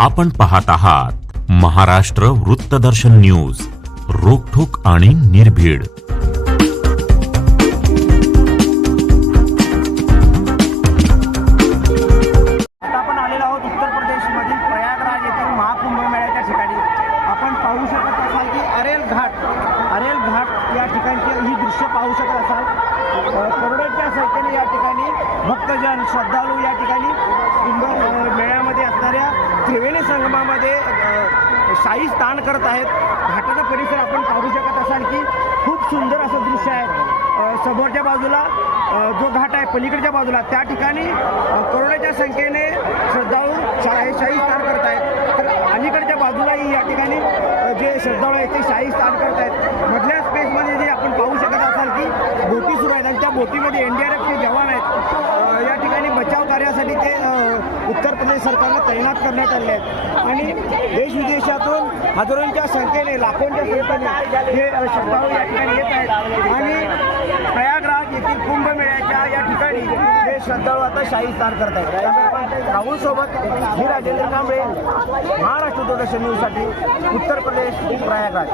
आपण पाहत आहात महाराष्ट्र वृत्तदर्शन न्यूज रोखोक आणि निर्भीड. आपण आलेलो आहोत उत्तर प्रदेश मधील प्रयागराज येथील महाकुंभ मेळ्याच्या ठिकाणी. आपण पाहू शकत असाल की अरेल घाट अरेल घाट या ठिकाणची ही दृश्य पाहू शकत असाल. अ, करोडोच्या संख्येने या ठिकाणी भक्तजन श्रद्धाळू या ठिकाणी संगमामध्ये शाही स्नान करत आहेत. घाटाचा परिसर आपण पाहू शकत असाल की खूप सुंदर असं दृश्य आहे. समोरच्या बाजूला जो घाट आहे पलीकडच्या बाजूला त्या ठिकाणी करोडाच्या संख्येने श्रद्धाळू शाही शाही स्नान करत आहेत. तर अलीकडच्या बाजूलाही या ठिकाणी जे श्रद्धाळू आहेत ते शाही स्नान करत आहेत. मधल्या स्पेसमध्ये जे आपण पाहू शकत असाल की बोटी सुरू आहेत आणि त्या बोटीमध्ये एन डी आर एफचे जवान आहेत अ, या ठिकाणी बचाव कार्यासाठी ते अ, उत्तर प्रदेश सरकारनं तैनात करण्यात आले आहेत. आणि देश विदेशातून हजारोंच्या संख्येने लाखोंच्या संख्येने हे श्रद्धाळू या ठिकाणी येत आहेत. आणि प्रयागराज येथील कुंभमेळ्याच्या या ठिकाणी हे श्रद्धाळू आता शाही स्नान करत आहेत. राहुल सोबत मी राजेंद्र कांबळे महाराष्ट्र दूरदर्शन न्यूजसाठी उत्तर प्रदेश प्रयागराज.